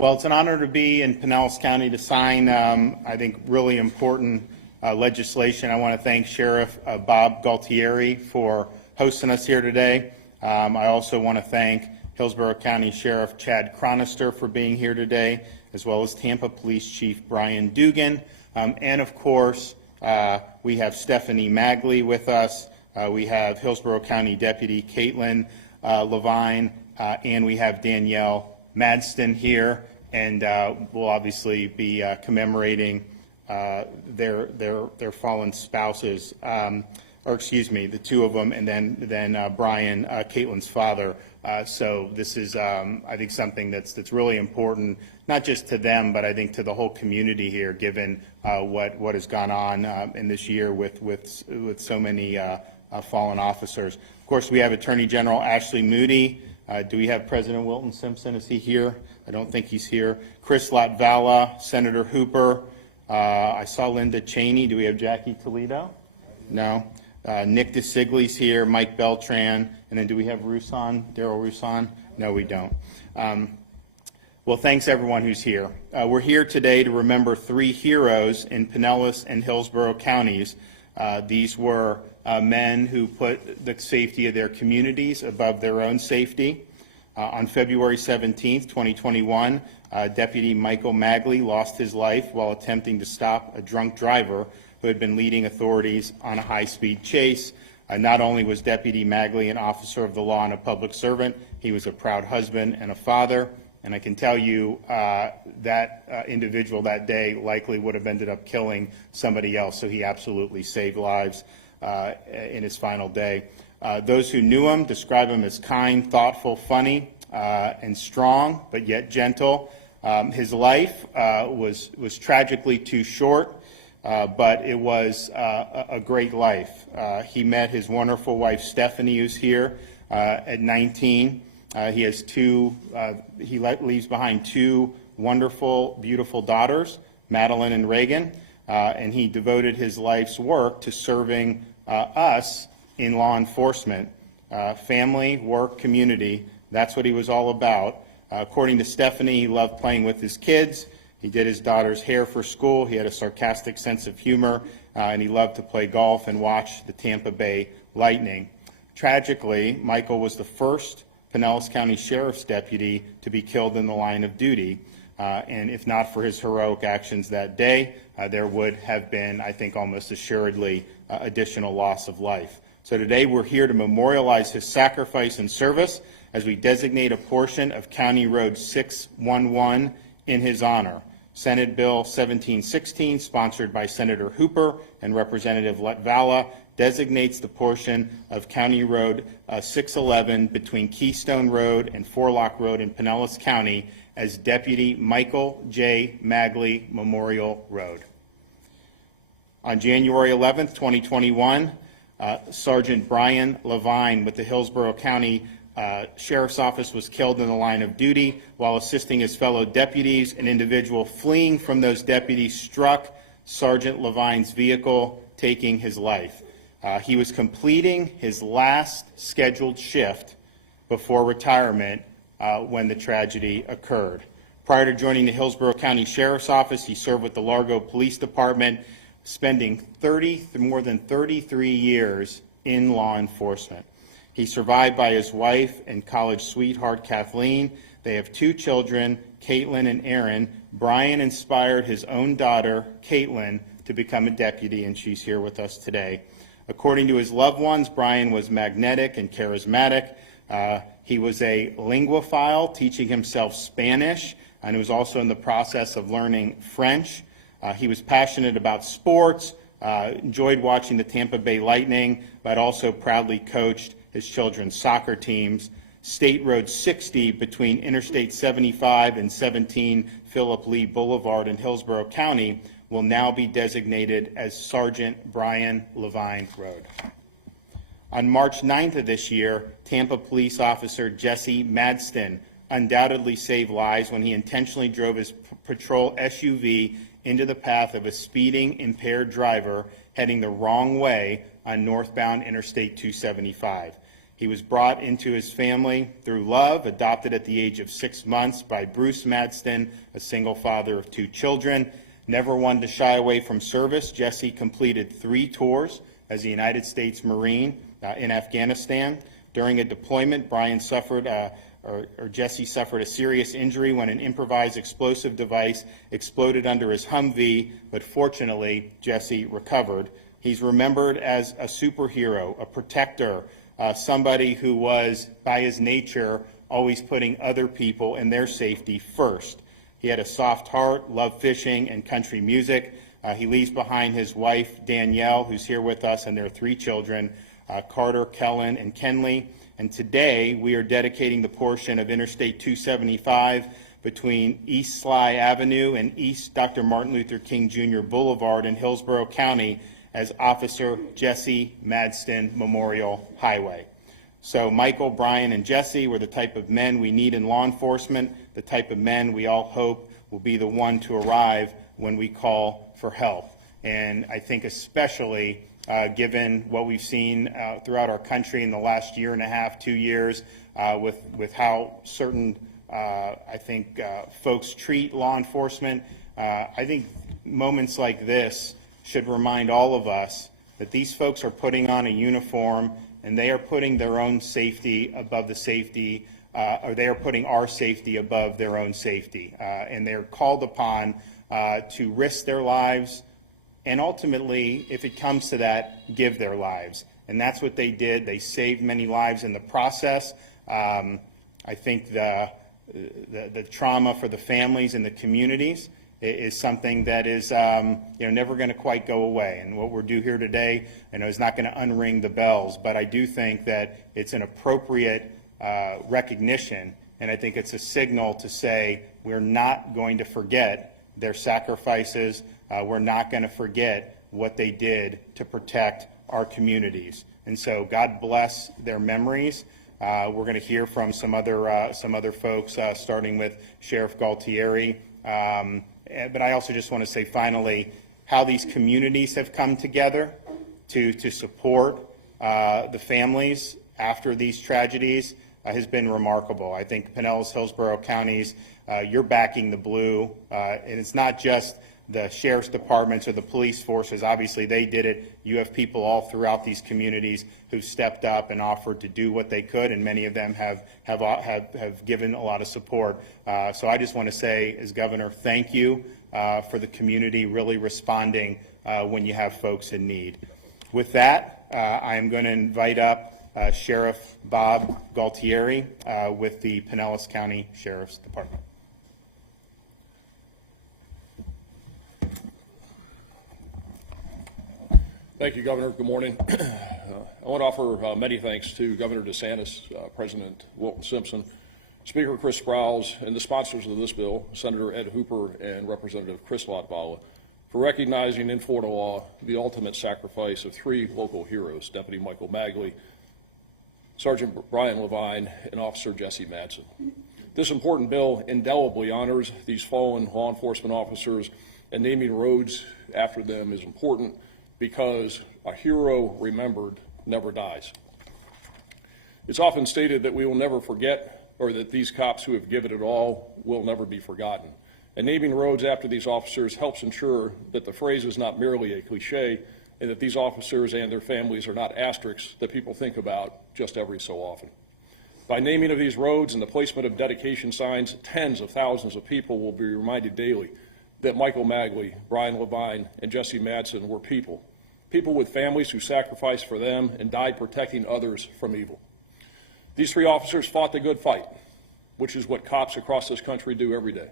Well, it's an honor to be in Pinellas County to sign, I think, really important legislation. I want to thank Sheriff Bob Gualtieri for hosting us here today. I also want to thank Hillsborough County Sheriff Chad Chronister for being here today, as well as Tampa Police Chief Brian Dugan. And of course, we have Stephanie Magli with us. We have Hillsborough County Deputy Caitlin Levine, and we have Danielle Madsen here, and we'll obviously be commemorating their fallen spouses, or excuse me, the two of them, and then Brian, Caitlin's father. So this is, I think, something that's really important, not just to them, but I think to the whole community here, given what has gone on in this year with so many fallen officers. Of course, we have Attorney General Ashley Moody. Do we have President Wilton Simpson? Is he here? I don't think he's here. Chris Latvala, Senator Hooper. I saw Linda Cheney. Do we have Jackie Toledo? No. Nick DeSigley's here, Mike Beltran, and then do we have Daryl Roussan? No, we don't. Well, thanks everyone who's here. We're here today to remember three heroes in Pinellas and Hillsborough counties. These were men who put the safety of their communities above their own safety. On February 17th, 2021, Deputy Michael Magli lost his life while attempting to stop a drunk driver who had been leading authorities on a high-speed chase. Not only was Deputy Magli an officer of the law and a public servant, he was a proud husband and a father. And I can tell you that individual that day likely would have ended up killing somebody else, so he absolutely saved lives in his final day. Those who knew him describe him as kind, thoughtful, funny, and strong, but yet gentle. His life was tragically too short, but it was a great life. He met his wonderful wife, Stephanie, who's here, at 19. He has he leaves behind two wonderful, beautiful daughters, Madeline and Reagan, and he devoted his life's work to serving us in law enforcement. Family, work, community, that's what he was all about. According to Stephanie, he loved playing with his kids. He did his daughter's hair for school. He had a sarcastic sense of humor, and he loved to play golf and watch the Tampa Bay Lightning. Tragically, Michael was the first Pinellas County Sheriff's deputy to be killed in the line of duty, and if not for his heroic actions that day, there would have been, I think, almost assuredly additional loss of life. So today we're here to memorialize his sacrifice and service as we designate a portion of County Road 611 in his honor. Senate Bill 1716, sponsored by Senator Hooper and Representative Latvala, designates the portion of County Road 611 between Keystone Road and Forelock Road in Pinellas County as Deputy Michael J. Magley Memorial Road. On January 11th, 2021, Sergeant Brian Levine with the Hillsborough County Sheriff's Office was killed in the line of duty while assisting his fellow deputies. An individual fleeing from those deputies struck Sergeant Levine's vehicle, taking his life. He was completing his last scheduled shift before retirement when the tragedy occurred. Prior to joining the Hillsborough County Sheriff's Office, he served with the Largo Police Department, spending more than 33 years in law enforcement. He's survived by his wife and college sweetheart, Kathleen. They have two children, Caitlin and Aaron. Brian inspired his own daughter, Caitlin, to become a deputy, and she's here with us today. According to his loved ones, Brian was magnetic and charismatic. He was a linguophile, teaching himself Spanish, and he was also in the process of learning French. He was passionate about sports, enjoyed watching the Tampa Bay Lightning, but also proudly coached his children's soccer teams. State Road 60 between Interstate 75 and 17 Philip Lee Boulevard in Hillsborough County will now be designated as Sergeant Brian Levine Road. On March 9th of this year, Tampa police officer Jesse Madsen undoubtedly saved lives when he intentionally drove his patrol SUV into the path of a speeding, impaired driver heading the wrong way on northbound Interstate 275. He was brought into his family through love, adopted at the age of 6 months by Bruce Madsen, a single father of 2 children. Never one to shy away from service, Jesse completed 3 tours as a United States Marine in Afghanistan. During a deployment, Jesse suffered a serious injury when an improvised explosive device exploded under his Humvee, but fortunately, Jesse recovered. He's remembered as a superhero, a protector, somebody who was, by his nature, always putting other people and their safety first. He had a soft heart, loved fishing and country music. He leaves behind his wife, Danielle, who's here with us, and their 3 children, Carter, Kellen, and Kenley. And today, we are dedicating the portion of Interstate 275 between East Sly Avenue and East Dr. Martin Luther King Jr. Boulevard in Hillsborough County as Officer Jesse Madsen Memorial Highway. So Michael, Brian, and Jesse were the type of men we need in law enforcement, the type of men we all hope will be the one to arrive when we call for help. And I think especially given what we've seen throughout our country in the last year and a half, 2 years, with how certain, folks treat law enforcement, I think moments like this should remind all of us that these folks are putting on a uniform and they are putting their own safety above the safety, or they are putting our safety above their own safety. And they're called upon to risk their lives and ultimately, if it comes to that, give their lives. And that's what they did. They saved many lives in the process. I think the trauma for the families and the communities is something that is never going to quite go away. And what we're doing here today, is not going to unring the bells, but I do think that it's an appropriate recognition, and I think it's a signal to say we're not going to forget their sacrifices. We're not going to forget what they did to protect our communities. And so God bless their memories. We're going to hear from some other folks, starting with Sheriff Gualtieri. But I also just want to say finally how these communities have come together to support the families after these tragedies has been remarkable. I think Pinellas, Hillsborough counties, you're backing the blue, and it's not just the sheriff's departments or the police forces. Obviously, they did it. You have people all throughout these communities who stepped up and offered to do what they could, and many of them have given a lot of support. So I just want to say, as governor, thank you for the community really responding when you have folks in need. With that, I am going to invite up Sheriff Bob Gualtieri with the Pinellas County Sheriff's Department. Thank you, Governor. Good morning. I want to offer many thanks to Governor DeSantis, President Wilton Simpson, Speaker Chris Sprowls, and the sponsors of this bill, Senator Ed Hooper and Representative Chris Latvala, for recognizing in Florida law the ultimate sacrifice of 3 local heroes, Deputy Michael Magli, Sergeant Brian Levine, and Officer Jesse Madsen. This important bill indelibly honors these fallen law enforcement officers, and naming roads after them is important because a hero remembered never dies. It's often stated that we will never forget, or that these cops who have given it all will never be forgotten. And naming roads after these officers helps ensure that the phrase is not merely a cliche, and that these officers and their families are not asterisks that people think about just every so often. By naming of these roads and the placement of dedication signs, tens of thousands of people will be reminded daily that Michael Magli, Brian Levine, and Jesse Madsen were people with families who sacrificed for them and died protecting others from evil. These 3 officers fought the good fight, which is what cops across this country do every day.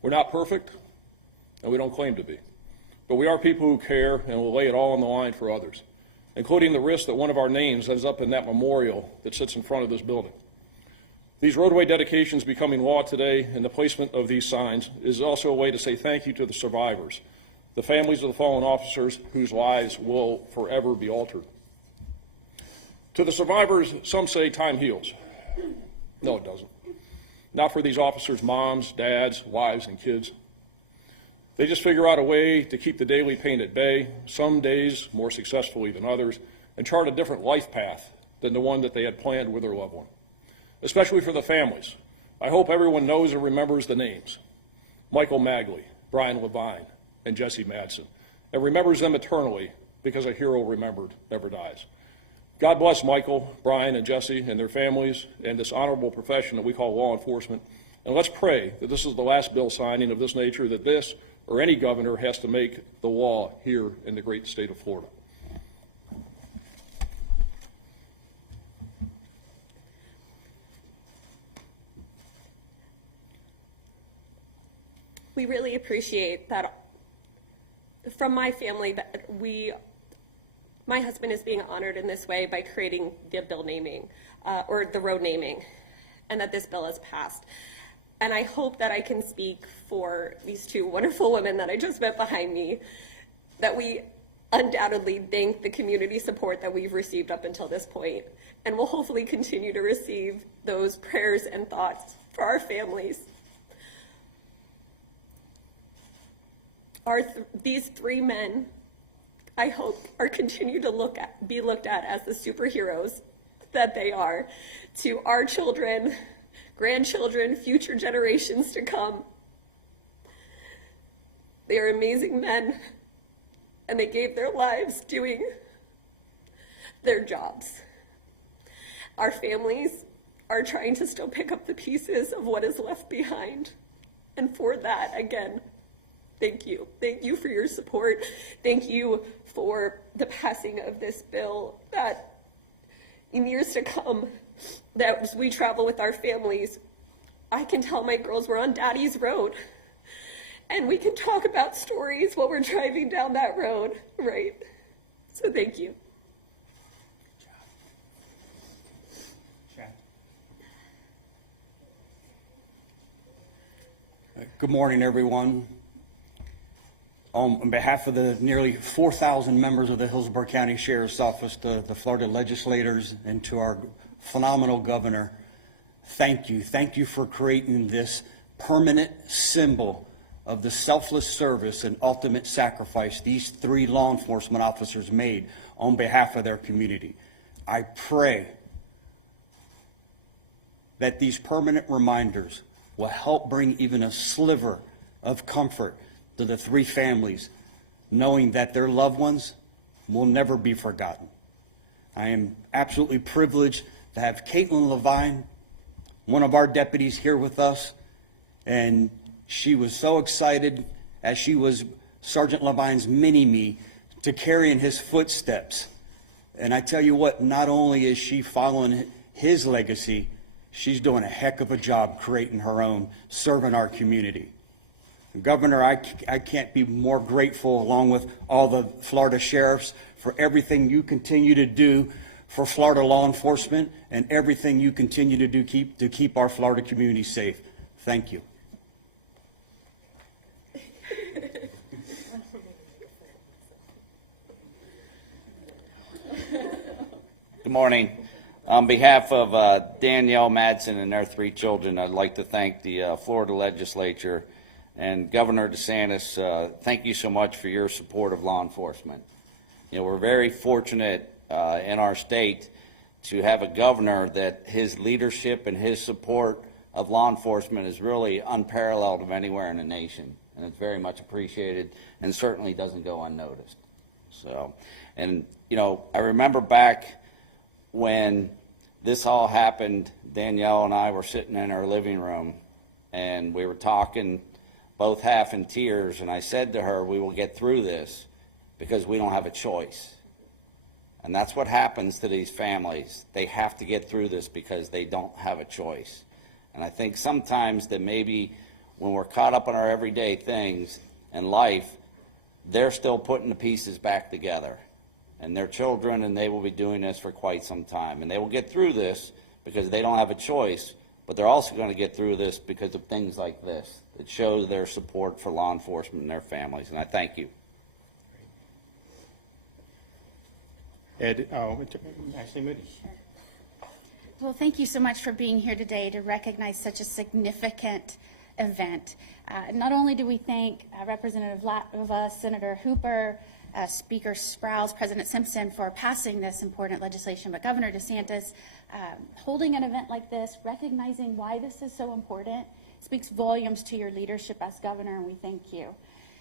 We're not perfect, and we don't claim to be, but we are people who care and will lay it all on the line for others, including the risk that one of our names ends up in that memorial that sits in front of this building. These roadway dedications becoming law today, and the placement of these signs is also a way to say thank you to the survivors, the families of the fallen officers whose lives will forever be altered. To the survivors, some say time heals. No, it doesn't. Not for these officers' moms, dads, wives, and kids. They just figure out a way to keep the daily pain at bay, some days more successfully than others, and chart a different life path than the one that they had planned with their loved one, especially for the families. I hope everyone knows and remembers the names: Michael Magli, Brian Levine, and Jesse Madsen, and remembers them eternally, because a hero remembered never dies. God bless Michael, Brian, and Jesse and their families and this honorable profession that we call law enforcement. And let's pray that this is the last bill signing of this nature, that this or any governor has to make the law here in the great state of Florida. We really appreciate that from my family, that my husband is being honored in this way by creating the bill naming, or the road naming, and that this bill has passed. And I hope that I can speak for these two wonderful women that I just met behind me, that we undoubtedly thank the community support that we've received up until this point, and will hopefully continue to receive those prayers and thoughts for our families. These three men, I hope, are continued to be looked at as the superheroes that they are to our children, grandchildren, future generations to come. They are amazing men, and they gave their lives doing their jobs. Our families are trying to still pick up the pieces of what is left behind. And for that, again, thank you. Thank you for your support. Thank you for the passing of this bill, that in years to come, that as we travel with our families, I can tell my girls we're on Daddy's road, and we can talk about stories while we're driving down that road, right? So thank you. Good morning, everyone. On behalf of the nearly 4,000 members of the Hillsborough County Sheriff's Office, the Florida legislators, and to our phenomenal governor, thank you. Thank you for creating this permanent symbol of the selfless service and ultimate sacrifice these three law enforcement officers made on behalf of their community. I pray that these permanent reminders will help bring even a sliver of comfort to the three families, knowing that their loved ones will never be forgotten. I am absolutely privileged to have Caitlin Levine, one of our deputies, here with us, and she was so excited, as she was Sergeant Levine's mini-me, to carry in his footsteps. And I tell you what, not only is she following his legacy, she's doing a heck of a job creating her own, serving our community. Governor, I can't be more grateful, along with all the Florida sheriffs, for everything you continue to do for Florida law enforcement and everything you continue to do to keep our Florida community safe. Thank you. Good morning. On behalf of Danielle, Madsen, and their three children, I'd like to thank the Florida legislature and Governor DeSantis. Thank you so much for your support of law enforcement. You know, we're very fortunate in our state to have a governor that his leadership and his support of law enforcement is really unparalleled of anywhere in the nation, and it's very much appreciated and certainly doesn't go unnoticed. So, and you know, I remember back when this all happened, Danielle and I were sitting in our living room and we were talking, both half in tears, and I said to her, we will get through this because we don't have a choice. And that's what happens to these families. They have to get through this because they don't have a choice. And I think sometimes that maybe when we're caught up in our everyday things in life, they're still putting the pieces back together. And their children, and they will be doing this for quite some time. And they will get through this because they don't have a choice, but they're also going to get through this because of things like this that show their support for law enforcement and their families. And I thank you. Ed, Ashley Moody. Well, thank you so much for being here today to recognize such a significant event. Not only do we thank Representative Senator Hooper, Speaker Sprouse, President Simpson for passing this important legislation, but Governor DeSantis holding an event like this, recognizing why this is so important, speaks volumes to your leadership as governor, and we thank you.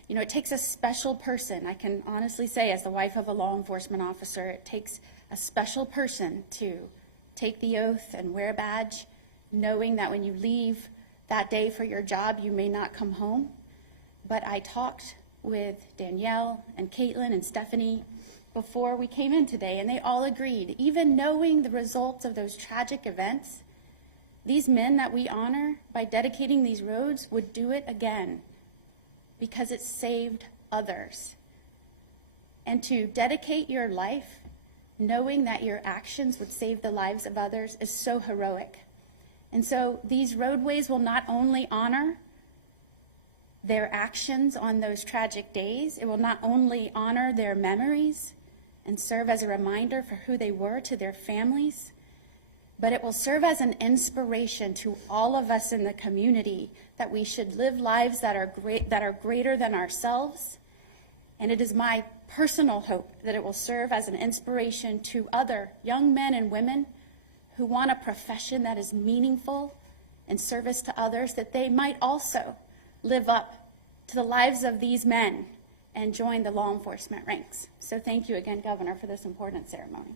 You know, it takes a special person. I can honestly say, as the wife of a law enforcement officer, it takes a special person to take the oath and wear a badge, knowing that when you leave that day for your job, you may not come home. But I talked with Danielle and Caitlin and Stephanie before we came in today, and they all agreed, even knowing the results of those tragic events, these men that we honor by dedicating these roads would do it again because it saved others. And to dedicate your life knowing that your actions would save the lives of others is so heroic. And so these roadways will not only honor their actions on those tragic days, it will not only honor their memories and serve as a reminder for who they were to their families, but it will serve as an inspiration to all of us in the community that we should live lives that are greater than ourselves. And it is my personal hope that it will serve as an inspiration to other young men and women who want a profession that is meaningful and service to others, that they might also live up to the lives of these men and join the law enforcement ranks. So thank you again, Governor, for this important ceremony.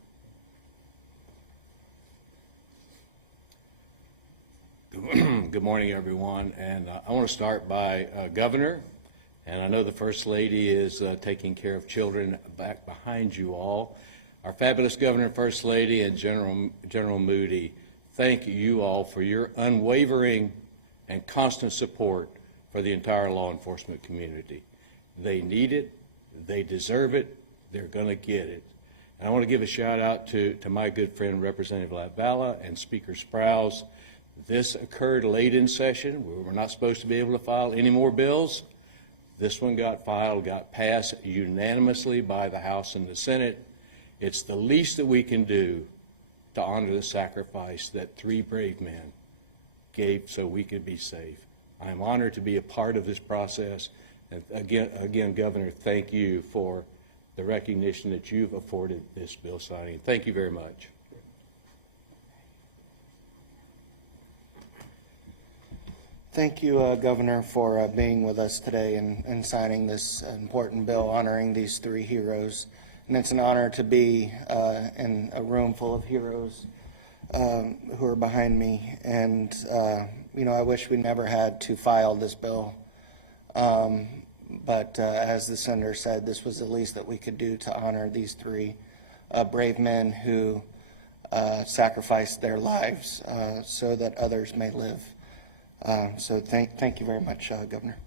Good morning, everyone. And I want to start by Governor, and I know the First Lady is taking care of children back behind you all. Our fabulous Governor, First Lady, and General Moody, thank you all for your unwavering and constant support for the entire law enforcement community. They need it, they deserve it, they're going to get it. And I want to give a shout out to my good friend Representative Latvala and Speaker Sprouse. This occurred late in session. We were not supposed to be able to file any more bills. This one got filed, got passed unanimously by the House and the Senate. It's the least that we can do to honor the sacrifice that three brave men gave so we could be safe. I'm honored to be a part of this process. And again, Governor, thank you for the recognition that you've afforded this bill signing. Thank you very much. Thank you, Governor, for being with us today and signing this important bill honoring these three heroes. And it's an honor to be in a room full of heroes who are behind me. And, you know, I wish we never had to file this bill. But as the Senator said, this was the least that we could do to honor these three brave men who sacrificed their lives so that others may live. So thank you very much, Governor.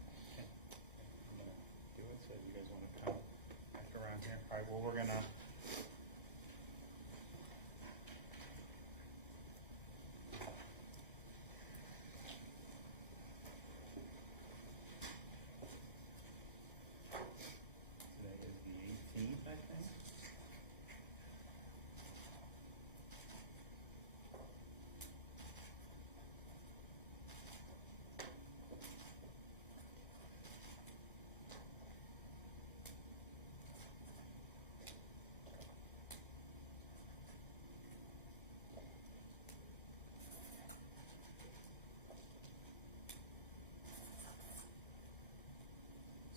So you guys want to come back around here? All right, well, we're going to... Today is the 18th, I think.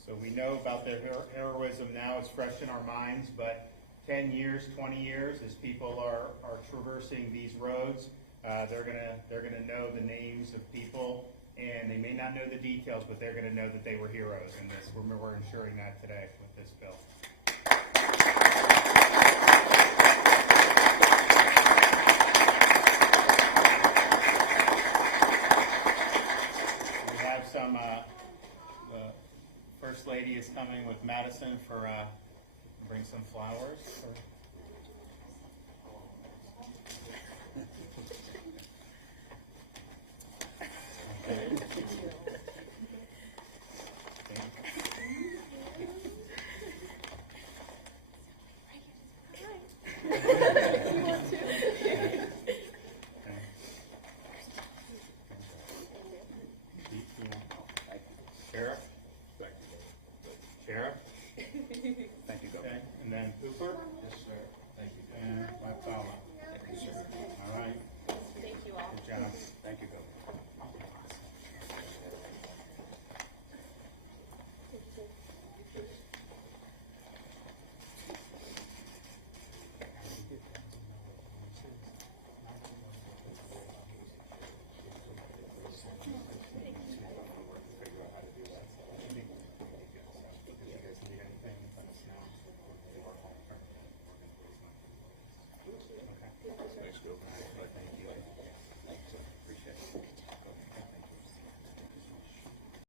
So we know about their heroism now, it's fresh in our minds, but 10 years, 20 years, as people are traversing these roads, they're gonna know the names of people, and they may not know the details, but they're gonna know that they were heroes in this. We're ensuring that today with this bill. We have some, the First Lady is coming with Madsen for, bring some flowers. Okay. Sheriff? Sheriff? Thank you, Governor. Okay, and then Hooper? Yes, sir. Thank you. And Bartholomew. Thank you, sir. All right. Thank you all. Good job. Thank you, Governor.